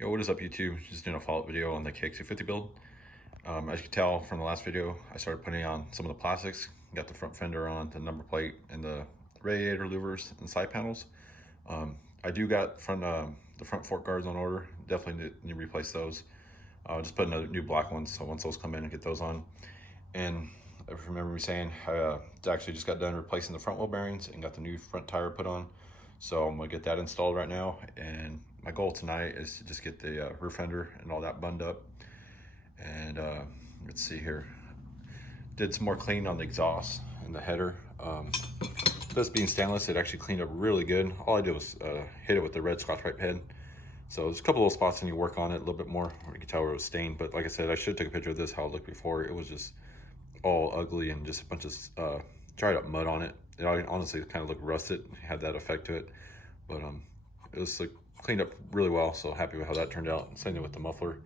Yo, what is up YouTube? Just doing a follow-up video on the KX250 build. As you can tell from the last video, I started putting on some of the plastics. Got the front fender on, the number plate, and the radiator louvers and side panels. I do got the front fork guards on order. Definitely need to replace those. Just put another new black ones, so once those come in, and get those on. And if you remember me saying, I actually just got done replacing the front wheel bearings and got the new front tire put on. So I'm gonna get that installed right now, and my goal tonight is to just get the rear fender and all that bunned up. And let's see here, did some more cleaning on the exhaust and the header. This being stainless, it actually cleaned up really good. All I did was hit it with the red Scotch-Brite pen. So there's a couple little spots I need to work on it a little bit more. You can tell where it was stained, but like I said, I should take a picture of this, how it looked before. It was just all ugly and just a bunch of dried up mud on it. It honestly kind of looked rusted, had that effect to it. But it was like cleaned up really well, so happy with how that turned out. Same thing with the muffler.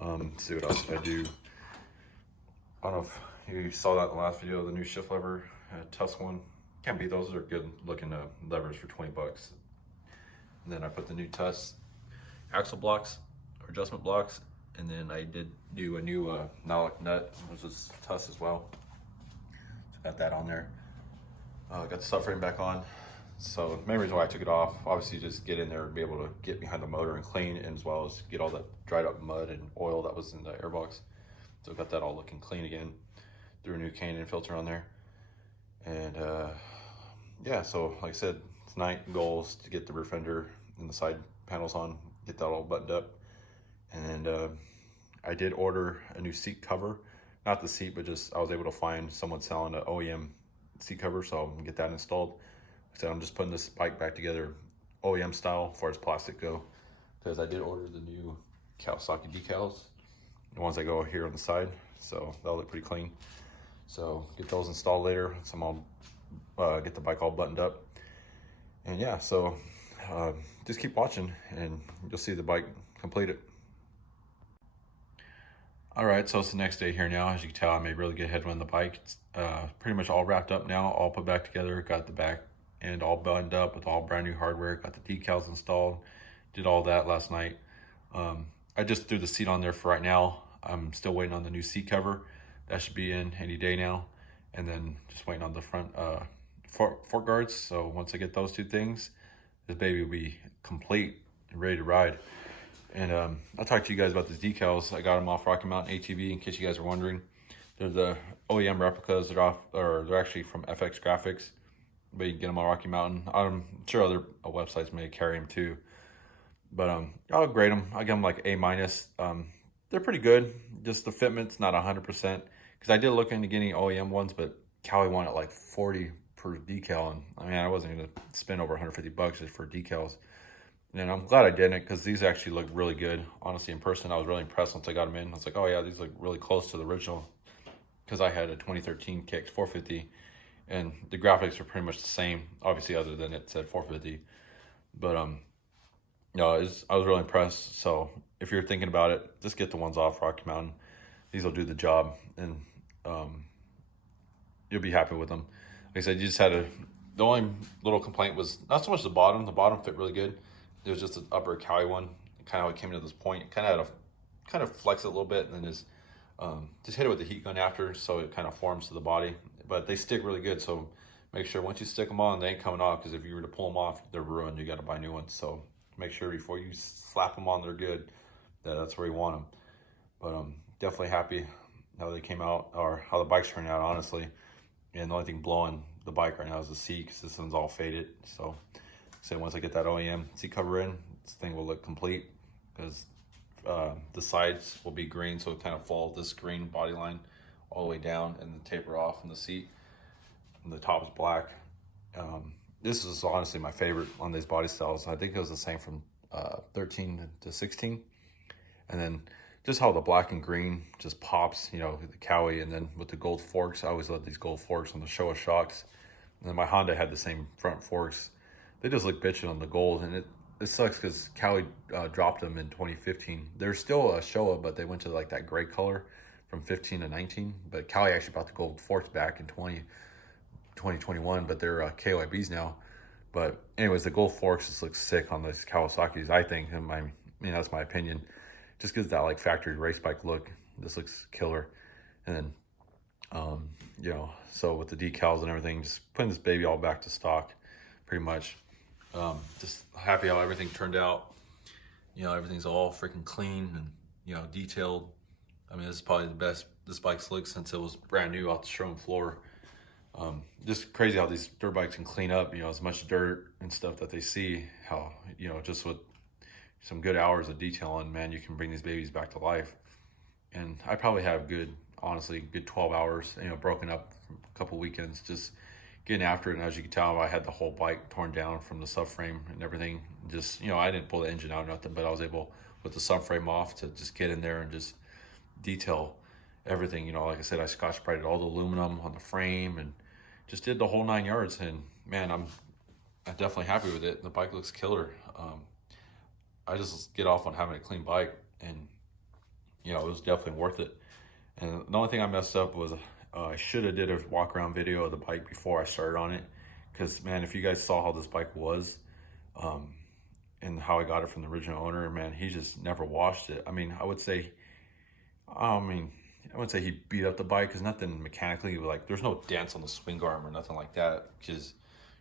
Let's see what else I do. I don't know if you saw that in the last video, the new shift lever, Tusk one. Can't beat those, are good looking levers for 20 bucks. And then I put the new Tusk axle blocks, or adjustment blocks, and then I did do a new Nalek nut, which is Tusk as well. So got that on there. Got the subframe back on. So the main reason why I took it off, obviously just get in there and be able to get behind the motor and clean, and as well as get all that dried up mud and oil that was in the airbox. So got that all looking clean again. Threw a new Canyon filter on there. And yeah, so like I said, tonight goal is to get the rear fender and the side panels on, get that all buttoned up. And I did order a new seat cover. Not the seat, but just I was able to find someone selling an OEM seat cover, so I'm gonna get that installed. So I'm just putting this bike back together OEM style as far as plastic go, because I did order the new Kawasaki decals, the ones that go here on the side, so that'll look pretty clean. So get those installed later, so I'll get the bike all buttoned up. And yeah, so just keep watching and you'll see the bike completed. All right, so it's the next day here now. As you can tell, I made really good headway on the bike. It's pretty much all wrapped up now, all put back together, got the back and all buttoned up with all brand new hardware, got the decals installed, did all that last night. I just threw the seat on there for right now. I'm still waiting on the new seat cover. That should be in any day now. And then just waiting on the front fork guards. So once I get those two things, this baby will be complete and ready to ride. And I'll talk to you guys about the decals. I got them off Rocky Mountain ATV, in case you guys are wondering. They're the OEM replicas. They're actually from FX Graphics, but you can get them on Rocky Mountain. I'm sure other websites may carry them too. But I'll grade them. I give them like A-. They're pretty good. Just the fitment's not 100%. Because I did look into getting OEM ones, but Cali wanted like 40 per decal. And I mean, I wasn't going to spend over 150 bucks just for decals. And I'm glad I didn't, because these actually look really good. Honestly, in person, I was really impressed once I got them in. I was like, oh yeah, these look really close to the original. Because I had a 2013 KX450, and the graphics were pretty much the same, obviously, other than it said 450. But no, I was really impressed. So if you're thinking about it, just get the ones off Rocky Mountain. These will do the job, and you'll be happy with them. Like I said, you just had the only little complaint was not so much the bottom. The bottom fit really good. It was just the upper Cali one. Kind of how it came to this point. It kind of had kind of flex it a little bit, and then just hit it with the heat gun after, so it kind of forms to the body. But they stick really good, so make sure once you stick them on, they ain't coming off, because if you were to pull them off, they're ruined. You got to buy new ones. So make sure before you slap them on, they're good. That's where you want them. But definitely happy how they came out, or how the bike's turned out, honestly. And the only thing blowing the bike right now is the seat, because this one's all faded. So once I get that OEM seat cover in, this thing will look complete, because the sides will be green, so it kind of follows this green body line all the way down and then taper off in the seat. And the top is black. This is honestly my favorite on these body styles. I think it was the same from 13 to 16. And then just how the black and green just pops, you know, the Cowie, and then with the gold forks. I always love these gold forks on the Showa shocks. And then my Honda had the same front forks. They just look bitchin' on the gold, and it sucks because Cali dropped them in 2015. They're still a Showa, but they went to like that gray color from 15 to 19. But Cali actually brought the gold forks back in 2021, but they're KYBs now. But anyways, the gold forks just look sick on these Kawasaki's, I think, in my mean, that's my opinion. Just gives that like factory race bike look. This looks killer. And then, you know, so with the decals and everything, just putting this baby all back to stock, pretty much. Just happy how everything turned out. You know, everything's all freaking clean and, you know, detailed. I mean, this is probably the best this bike's looked since it was brand new off the showroom floor. Just crazy how these dirt bikes can clean up, you know, as much dirt and stuff that they see, how, you know, just with some good hours of detail on, man, you can bring these babies back to life. And I probably have honestly, good 12 hours, you know, broken up from a couple weekends, just getting after it. And as you can tell, I had the whole bike torn down from the subframe and everything. Just, you know, I didn't pull the engine out or nothing, but I was able, with the subframe off, to just get in there and just detail everything. You know, like I said, I scotch-brighted all the aluminum on the frame and just did the whole 9 yards. And man, I'm definitely happy with it. The bike looks killer. I just get off on having a clean bike, and you know, it was definitely worth it. And the only thing I messed up was I should have did a walk around video of the bike before I started on it, because man, if you guys saw how this bike was, and how I got it from the original owner, man, he just never washed it. I mean, I wouldn't say he beat up the bike, because nothing mechanically, like there's no dents on the swing arm or nothing like that, because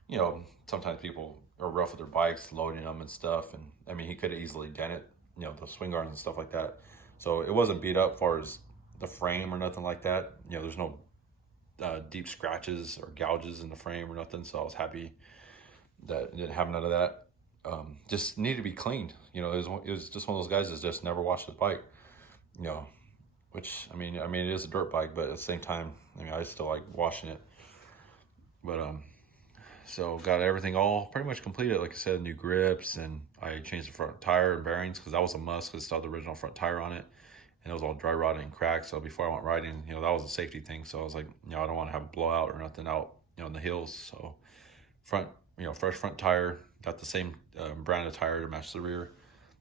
you know, sometimes people are rough with their bikes, loading them and stuff, and I mean, he could have easily dented, you know, the swing arms and stuff like that. So it wasn't beat up as far as the frame or nothing like that. You know, there's no deep scratches or gouges in the frame or nothing. So I was happy that it didn't have none of that. Just needed to be cleaned. You know, it was just one of those guys that just never washed the bike. You know, which I mean, it is a dirt bike, but at the same time, I mean, I still like washing it. But so got everything all pretty much completed. Like I said, new grips, and I changed the front tire and bearings, because that was a must, because it still had the original front tire on it, and it was all dry rotted and cracked. So before I went riding, you know, that was a safety thing. So I was like, you know, I don't want to have a blowout or nothing out, you know, in the hills. So front, you know, fresh front tire, got the same brand of tire to match the rear,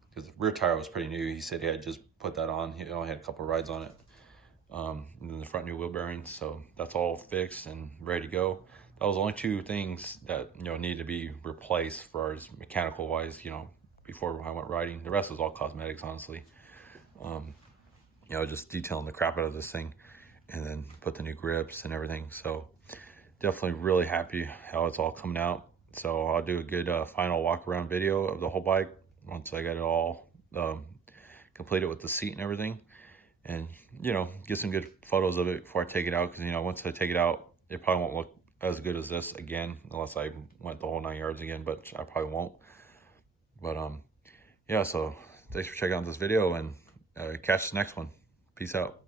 because the rear tire was pretty new. He said he had just put that on. He only had a couple of rides on it. And then the front new wheel bearings. So that's all fixed and ready to go. That was the only two things that, you know, needed to be replaced as far as mechanical wise, you know, before I went riding. The rest was all cosmetics, honestly. You know, just detailing the crap out of this thing, and then put the new grips and everything. So definitely really happy how it's all coming out. So I'll do a good final walk around video of the whole bike once I got it all completed with the seat and everything, and you know, get some good photos of it before I take it out, because you know, once I take it out, it probably won't look as good as this again, unless I went the whole 9 yards again, but I probably won't. But yeah, so thanks for checking out this video, and catch the next one. Peace out.